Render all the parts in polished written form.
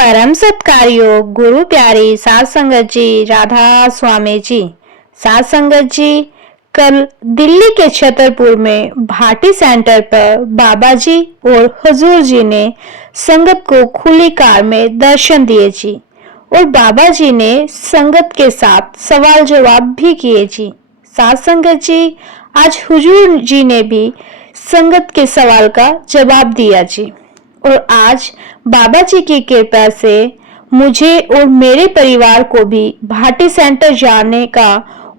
परम सत्कार्यो गुरु प्यारी साध संगत जी, राधा स्वामी जी। साध संगत जी, कल दिल्ली के छतरपुर में भाटी सेंटर पर बाबा जी और हुजूर जी ने संगत को खुली कार में दर्शन दिए जी, और बाबा जी ने संगत के साथ सवाल जवाब भी किए जी। साध संगत जी, आज हुजूर जी ने भी संगत के सवाल का जवाब दिया जी, और आज बाबा जी की कृपा से मुझे और मेरे परिवार को भी भाटी सेंटर जाने का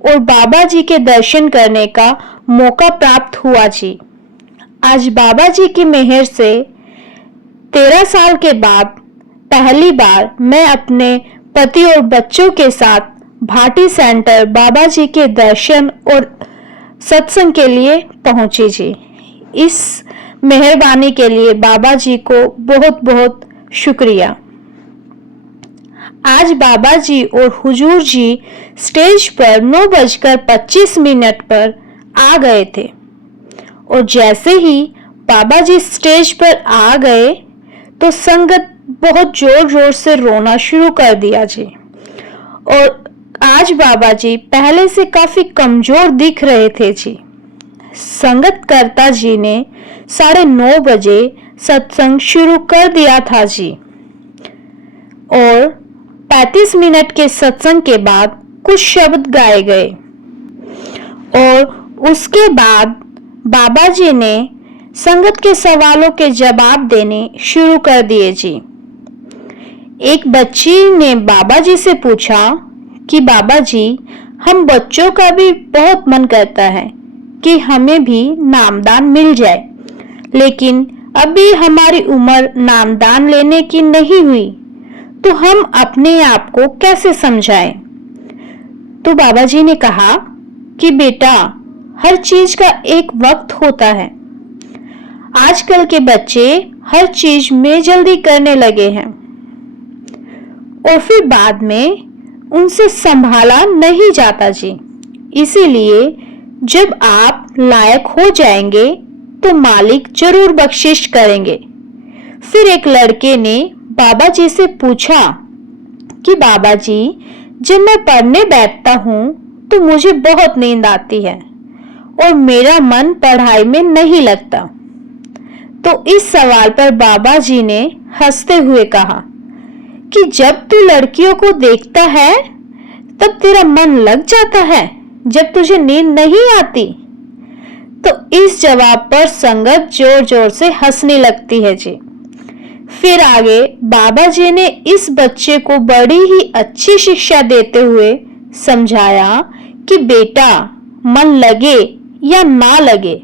और बाबा जी के दर्शन करने का मौका प्राप्त हुआ जी। आज बाबा जी की मेहर से 13 साल के बाद पहली बार मैं अपने पति और बच्चों के साथ भाटी सेंटर बाबा जी के दर्शन और सत्संग के लिए पहुंची जी। इस मेहरबानी के लिए बाबा जी को बहुत बहुत शुक्रिया। आज बाबा जी और हुजूर जी स्टेज पर 9:25 पर आ गए थे, और जैसे ही बाबा जी स्टेज पर आ गए तो संगत बहुत जोर जोर से रोना शुरू कर दिया जी। और आज बाबा जी पहले से काफी कमजोर दिख रहे थे जी। संगत करता जी ने 9:30 बजे सत्संग शुरू कर दिया था जी, और 35 मिनट के सत्संग के बाद कुछ शब्द गाए गए, और उसके बाद बाबा जी ने संगत के सवालों के जवाब देने शुरू कर दिए जी। एक बच्ची ने बाबा जी से पूछा कि बाबा जी, हम बच्चों का भी बहुत मन करता है कि हमें भी नामदान मिल जाए, लेकिन अभी हमारी उम्र नामदान लेने की नहीं हुई, तो हम अपने आप को कैसे समझाएं? तो बाबा जी ने कहा कि बेटा, हर चीज का एक वक्त होता है। आजकल के बच्चे हर चीज में जल्दी करने लगे हैं, और फिर बाद में उनसे संभाला नहीं जाता जी। इसीलिए जब आप लायक हो जाएंगे तो मालिक जरूर बख्शिश करेंगे। फिर एक लड़के ने बाबा जी से पूछा कि बाबा जी, जब मैं पढ़ने बैठता हूँ तो मुझे बहुत नींद आती है और मेरा मन पढ़ाई में नहीं लगता। तो इस सवाल पर बाबा जी ने हंसते हुए कहा कि जब तू लड़कियों को देखता है तब तेरा मन लग जाता है, जब तुझे नींद नहीं आती। तो इस जवाब पर संगत जोर जोर से हंसने लगती है जी। फिर आगे बाबा जी ने इस बच्चे को बड़ी ही अच्छी शिक्षा देते हुए समझाया कि बेटा, मन लगे या ना लगे,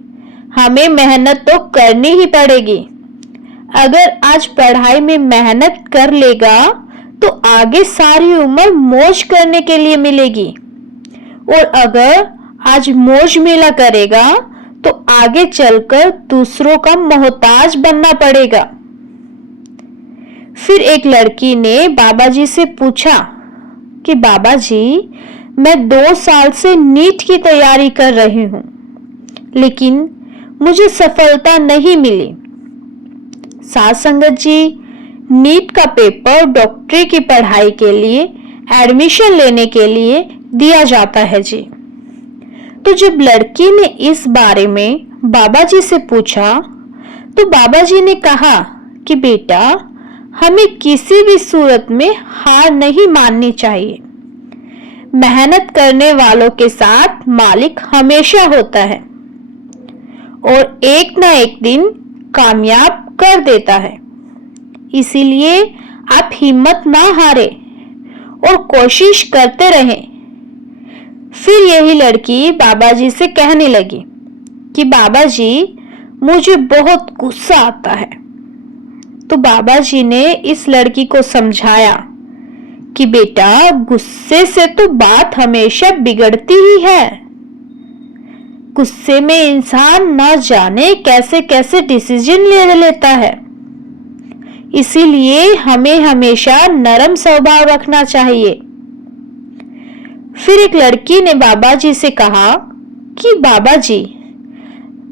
हमें मेहनत तो करनी ही पड़ेगी। अगर आज पढ़ाई में मेहनत कर लेगा तो आगे सारी उम्र मौज करने के लिए मिलेगी, और अगर आज मौज मेला करेगा तो आगे चलकर दूसरों का मोहताज बनना पड़ेगा। फिर एक लड़की ने बाबा जी से पूछा कि बाबा जी, मैं 2 साल से नीट की तैयारी कर रही हूँ, लेकिन मुझे सफलता नहीं मिली। साध संगत जी, नीट का पेपर डॉक्टरी की पढ़ाई के लिए एडमिशन लेने के लिए दिया जाता है जी। तो जब लड़की ने इस बारे में बाबा जी से पूछा तो बाबा जी ने कहा कि बेटा, हमें किसी भी सूरत में हार नहीं माननी चाहिए। मेहनत करने वालों के साथ मालिक हमेशा होता है और एक ना एक दिन कामयाब कर देता है। इसीलिए आप हिम्मत ना हारे और कोशिश करते रहें। फिर यही लड़की बाबा जी से कहने लगी कि बाबा जी, मुझे बहुत गुस्सा आता है। तो बाबा जी ने इस लड़की को समझाया कि बेटा, गुस्से से तो बात हमेशा बिगड़ती ही है। गुस्से में इंसान न जाने कैसे कैसे डिसीजन ले लेता है। इसीलिए हमें हमेशा नरम स्वभाव रखना चाहिए। फिर एक लड़की ने बाबा जी से कहा कि बाबा जी,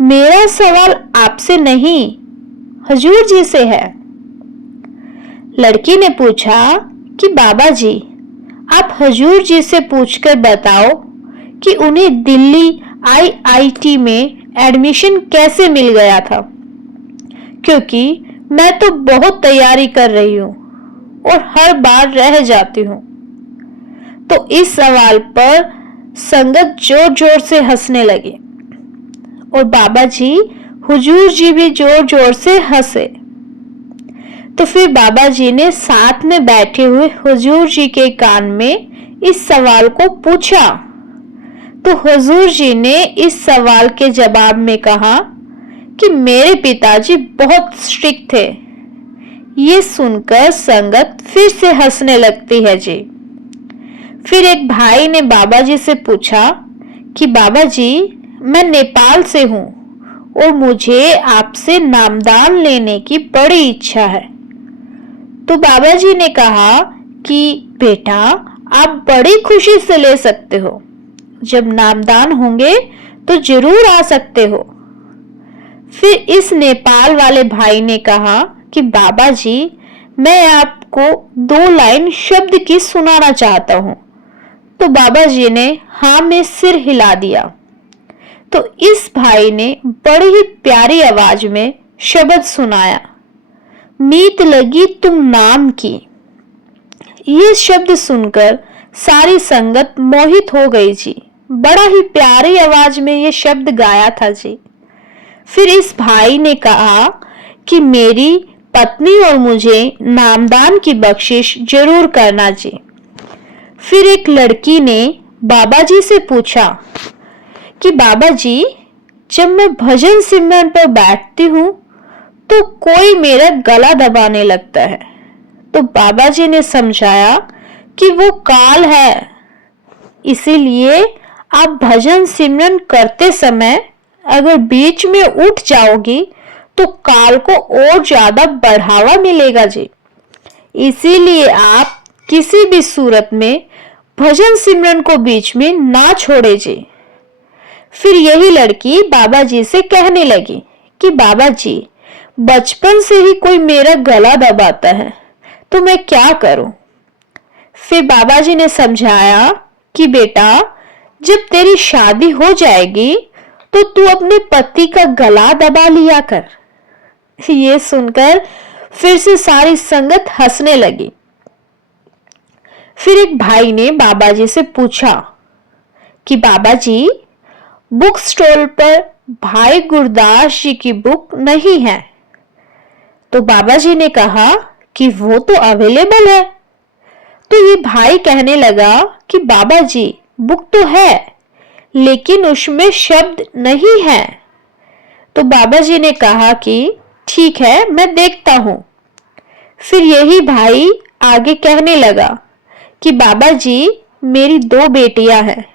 मेरा सवाल आपसे नहीं, हुजूर जी से है। लड़की ने पूछा कि बाबा जी, आप हुजूर जी से पूछकर बताओ कि उन्हें दिल्ली आईआईटी में एडमिशन कैसे मिल गया था, क्योंकि मैं तो बहुत तैयारी कर रही हूँ और हर बार रह जाती हूँ। तो इस सवाल पर संगत जोर जोर से हंसने लगी और बाबा जी, हुजूर जी भी जोर जोर से हंसे। तो फिर बाबा जी ने साथ में बैठे हुए हुजूर जी के कान में इस सवाल को पूछा। तो हुजूर जी ने इस सवाल के जवाब में कहा कि मेरे पिताजी बहुत स्ट्रिक्ट थे। ये सुनकर संगत फिर से हंसने लगती है जी। फिर एक भाई ने बाबा जी से पूछा कि बाबा जी, मैं नेपाल से हूँ और मुझे आपसे नामदान लेने की बड़ी इच्छा है। तो बाबा जी ने कहा कि बेटा, आप बड़ी खुशी से ले सकते हो। जब नामदान होंगे तो जरूर आ सकते हो। फिर इस नेपाल वाले भाई ने कहा कि बाबा जी, मैं आपको 2 लाइन शब्द की सुनाना चाहता हूँ। तो बाबा जी ने हाँ में सिर हिला दिया। तो इस भाई ने बड़ी ही प्यारी आवाज में शब्द सुनाया, मीत लगी तुम नाम की। ये शब्द सुनकर सारी संगत मोहित हो गई जी। बड़ा ही प्यारी आवाज में ये शब्द गाया था जी। फिर इस भाई ने कहा कि मेरी पत्नी और मुझे नामदान की बख्शिश जरूर करना जी। फिर एक लड़की ने बाबा जी से पूछा कि बाबा जी, जब मैं भजन सिमरन पर बैठती हूँ तो कोई मेरा गला दबाने लगता है। तो बाबा जी ने समझाया कि वो काल है, इसीलिए आप भजन सिमरन करते समय अगर बीच में उठ जाओगी तो काल को और ज्यादा बढ़ावा मिलेगा जी। इसीलिए आप किसी भी सूरत में भजन सिमरन को बीच में ना छोड़े जी। फिर यही लड़की बाबा जी से कहने लगी कि बाबा जी, बचपन से ही कोई मेरा गला दबाता है, तो मैं क्या करूं? फिर बाबा जी ने समझाया कि बेटा, जब तेरी शादी हो जाएगी तो तू अपने पति का गला दबा लिया कर। ये सुनकर फिर से सारी संगत हंसने लगी। फिर एक भाई ने बाबा जी से पूछा कि बाबा जी, बुक स्टॉल पर भाई गुरदास जी की बुक नहीं है। तो बाबा जी ने कहा कि वो तो अवेलेबल है। तो ये भाई कहने लगा कि बाबा जी, बुक तो है लेकिन उसमें शब्द नहीं है। तो बाबा जी ने कहा कि ठीक है, मैं देखता हूं। फिर यही भाई आगे कहने लगा कि बाबा जी, मेरी 2 बेटियां हैं,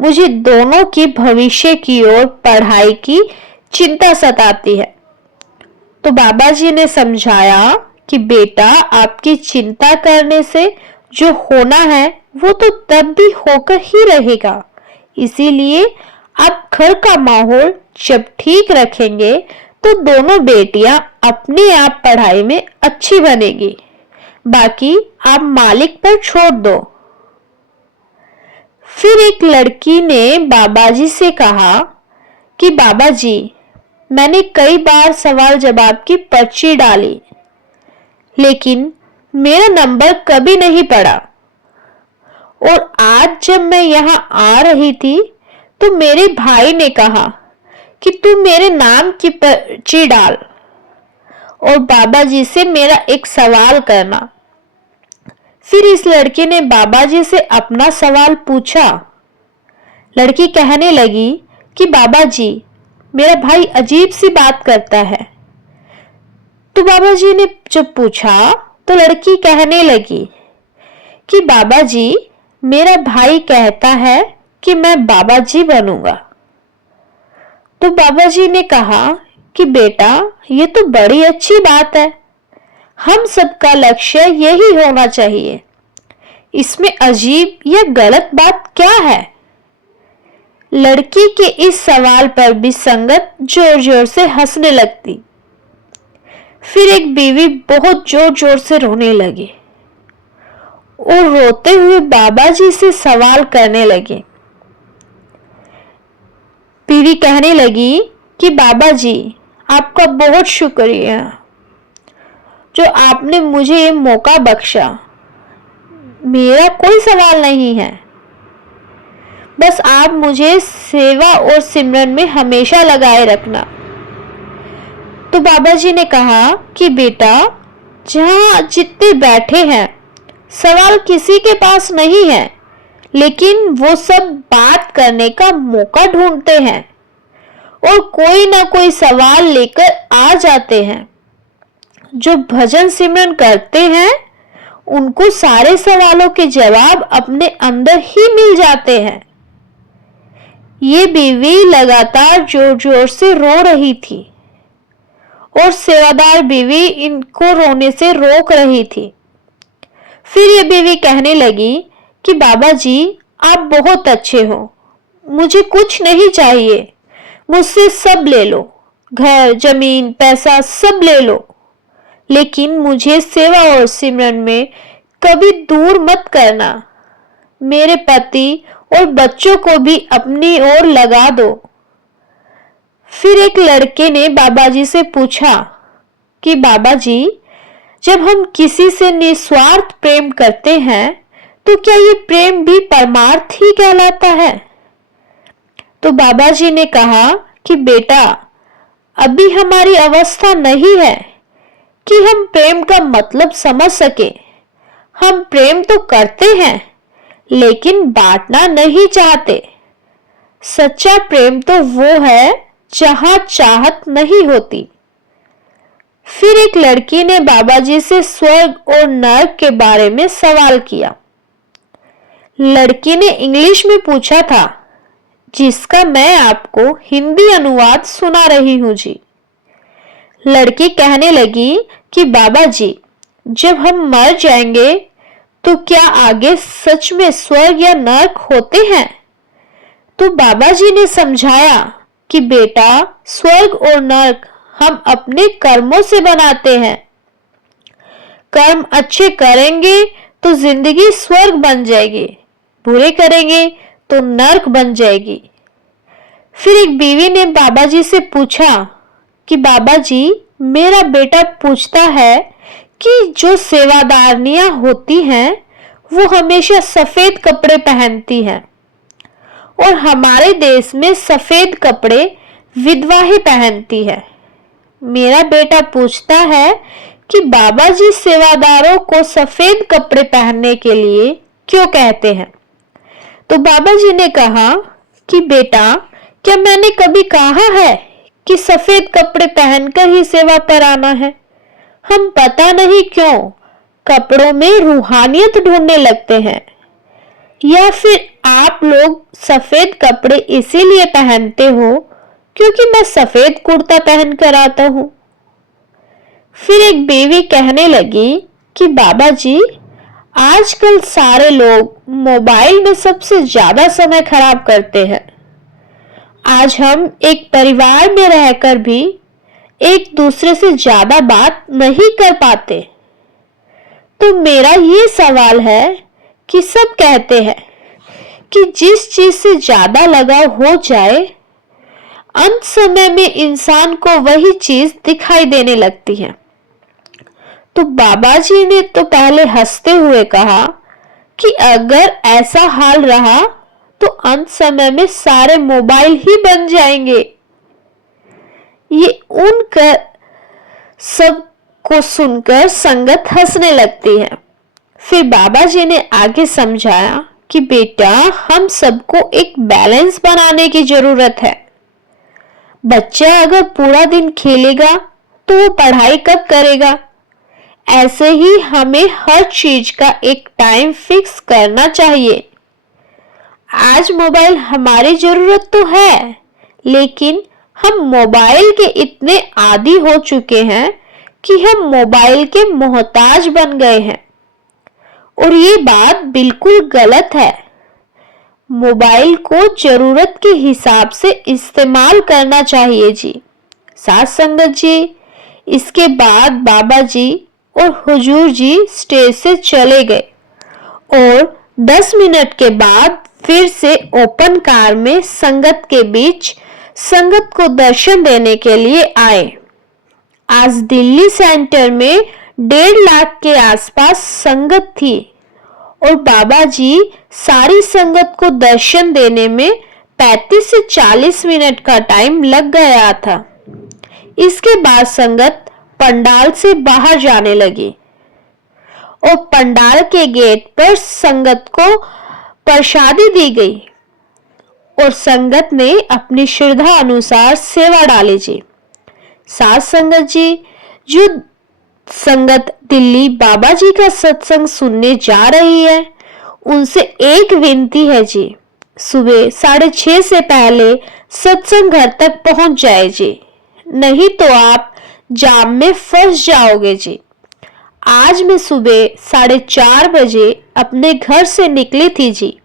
मुझे दोनों की भविष्य की ओर पढ़ाई की चिंता सताती है। तो बाबा जी ने समझाया कि बेटा, आपकी चिंता करने से जो होना है वो तो तब भी होकर ही रहेगा। इसीलिए आप घर का माहौल जब ठीक रखेंगे तो दोनों बेटियां अपने आप पढ़ाई में अच्छी बनेगी, बाकी आप मालिक पर छोड़ दो। फिर एक लड़की ने बाबा जी से कहा कि बाबा जी, मैंने कई बार सवाल जवाब की पर्ची डाली लेकिन मेरा नंबर कभी नहीं पड़ा, और आज जब मैं यहाँ आ रही थी तो मेरे भाई ने कहा कि तू मेरे नाम की पर्ची डाल और बाबा जी से मेरा एक सवाल करना। फिर इस लड़के ने बाबा जी से अपना सवाल पूछा। लड़की कहने लगी कि बाबा जी, मेरा भाई अजीब सी बात करता है। तो बाबा जी ने जब पूछा तो लड़की कहने लगी कि बाबा जी, मेरा भाई कहता है कि मैं बाबा जी बनूंगा। तो बाबा जी ने कहा कि बेटा, ये तो बड़ी अच्छी बात है, हम सबका लक्ष्य यही होना चाहिए, इसमें अजीब या गलत बात क्या है? लड़की के इस सवाल पर भी संगत जोर जोर से हंसने लगती। फिर एक बीवी बहुत जोर जोर से रोने लगी और रोते हुए बाबा जी से सवाल करने लगी। बीवी कहने लगी कि बाबा जी, आपका बहुत शुक्रिया जो आपने मुझे ये मौका बख्शा। मेरा कोई सवाल नहीं है, बस आप मुझे सेवा और सिमरन में हमेशा लगाए रखना। तो बाबा जी ने कहा कि बेटा, जहां जितने बैठे हैं सवाल किसी के पास नहीं है, लेकिन वो सब बात करने का मौका ढूंढते हैं और कोई ना कोई सवाल लेकर आ जाते हैं। जो भजन सिमरन करते हैं उनको सारे सवालों के जवाब अपने अंदर ही मिल जाते हैं। ये बीवी लगातार जोर जोर से रो रही थी और सेवादार बीवी इनको रोने से रोक रही थी। फिर ये बीवी कहने लगी कि बाबा जी, आप बहुत अच्छे हो, मुझे कुछ नहीं चाहिए, मुझसे सब ले लो, घर जमीन पैसा सब ले लो, लेकिन मुझे सेवा और सिमरन में कभी दूर मत करना। मेरे पति और बच्चों को भी अपनी ओर लगा दो। फिर एक लड़के ने बाबा जी से पूछा कि बाबा जी, जब हम किसी से निस्वार्थ प्रेम करते हैं तो क्या ये प्रेम भी परमार्थ ही कहलाता है? तो बाबा जी ने कहा कि बेटा, अभी हमारी अवस्था नहीं है कि हम प्रेम का मतलब समझ सके। हम प्रेम तो करते हैं लेकिन बांटना नहीं चाहते। सच्चा प्रेम तो वो है जहां चाहत नहीं होती। फिर एक लड़की ने बाबा जी से स्वर्ग और नरक के बारे में सवाल किया। लड़की ने इंग्लिश में पूछा था, जिसका मैं आपको हिंदी अनुवाद सुना रही हूं जी। लड़की कहने लगी कि बाबा जी, जब हम मर जाएंगे तो क्या आगे सच में स्वर्ग या नरक होते हैं? तो बाबा जी ने समझाया कि बेटा, स्वर्ग और नरक हम अपने कर्मों से बनाते हैं। कर्म अच्छे करेंगे तो जिंदगी स्वर्ग बन जाएगी, बुरे करेंगे तो नरक बन जाएगी। फिर एक बीवी ने बाबा जी से पूछा कि बाबा जी, मेरा बेटा पूछता है कि जो सेवादारनियां होती हैं वो हमेशा सफेद कपड़े पहनती हैं और हमारे देश में सफेद कपड़े विधवाएं पहनती है। मेरा बेटा पूछता है कि बाबा जी सेवादारों को सफेद कपड़े पहनने के लिए क्यों कहते हैं? तो बाबा जी ने कहा कि बेटा, क्या मैंने कभी कहा है कि सफेद कपड़े पहनकर ही सेवा पर आना है? हम पता नहीं क्यों कपड़ों में रूहानियत ढूंढने लगते हैं। या फिर आप लोग सफेद कपड़े इसीलिए पहनते हो क्योंकि मैं सफेद कुर्ता पहनकर आता हूं। फिर एक बीवी कहने लगी कि बाबा जी, आजकल सारे लोग मोबाइल में सबसे ज्यादा समय खराब करते हैं। आज हम एक परिवार में रहकर भी एक दूसरे से ज्यादा बात नहीं कर पाते। तो मेरा ये सवाल है कि सब कहते हैं कि जिस चीज से ज्यादा लगाव हो जाए, अंत समय में इंसान को वही चीज दिखाई देने लगती है। तो बाबा जी ने तो पहले हंसते हुए कहा कि अगर ऐसा हाल रहा तो अंत समय में सारे मोबाइल ही बन जाएंगे। ये उनकर सब को सुनकर संगत हंसने लगती है। फिर बाबा जी ने आगे समझाया कि बेटा, हम सबको एक बैलेंस बनाने की जरूरत है। बच्चा अगर पूरा दिन खेलेगा तो वो पढ़ाई कब करेगा? ऐसे ही हमें हर चीज का एक टाइम फिक्स करना चाहिए। आज मोबाइल हमारी जरूरत तो है, लेकिन हम मोबाइल के इतने आदी हो चुके हैं कि हम मोबाइल के मोहताज बन गए हैं और ये बात बिल्कुल गलत है। मोबाइल को जरूरत के हिसाब से इस्तेमाल करना चाहिए जी। साथ संगत जी, इसके बाद बाबा जी और हुजूर जी स्टेज से चले गए और 10 मिनट के बाद फिर से ओपन कार में संगत के बीच संगत को दर्शन देने के लिए आए। आज दिल्ली सेंटर में 1.5 लाख के आसपास संगत थी और बाबा जी सारी संगत को दर्शन देने में 35 से 40 मिनट का टाइम लग गया था। इसके बाद संगत पंडाल से बाहर जाने लगी और पंडाल के गेट पर संगत को प्रसादी दी गई और संगत ने अपनी श्रद्धा अनुसार सेवा डाली जी। साथ संगत जी, जो संगत दिल्ली बाबा जी का सत्संग सुनने जा रही है, उनसे एक विनती है जी, सुबह 6:30 से पहले सत्संग घर तक पहुंच जाए जी, नहीं तो आप जाम में फंस जाओगे जी। आज मैं सुबह 4:30 बजे अपने घर से निकली थी जी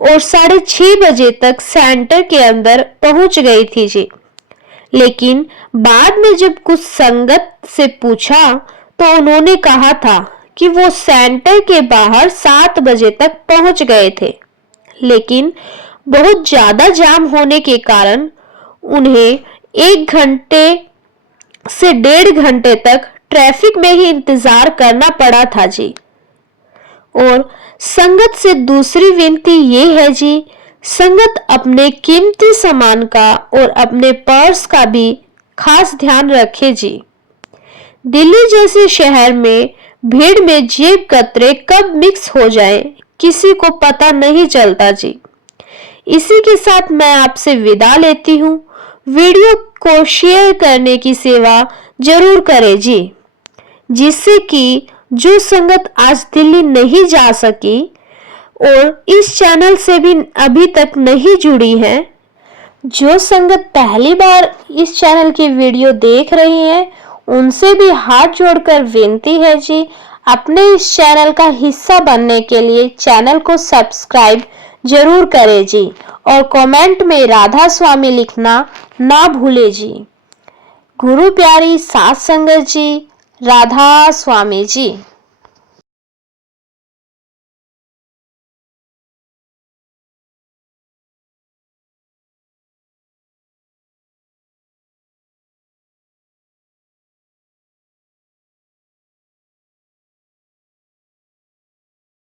और 6:30 बजे तक सेंटर के अंदर पहुंच गई थी जी। लेकिन बाद में जब कुछ संगत से पूछा तो उन्होंने कहा था कि वो सेंटर के बाहर 7 बजे तक पहुंच गए थे, लेकिन बहुत ज्यादा जाम होने के कारण उन्हें 1 घंटे से 1.5 घंटे तक ट्रैफिक में ही इंतजार करना पड़ा था जी। और संगत से दूसरी विनती ये है जी, संगत अपने कीमती सामान का और अपने पर्स का भी खास ध्यान रखे जी। दिल्ली जैसे शहर में भीड़ में जेब कतरे कब मिक्स हो जाए किसी को पता नहीं चलता जी। इसी के साथ मैं आपसे विदा लेती हूँ। वीडियो को शेयर करने की सेवा जरूर करें जी, जिससे कि जो संगत आज दिल्ली नहीं जा सकी और इस चैनल से भी अभी तक नहीं जुड़ी है, जो संगत पहली बार इस चैनल की वीडियो देख रही है, उनसे भी हाथ जोड़कर विनती है जी, अपने इस चैनल का हिस्सा बनने के लिए चैनल को सब्सक्राइब जरूर करें जी और कमेंट में राधा स्वामी लिखना ना भूले जी। गुरु प्यारी साथ संगत जी, राधा स्वामी जी।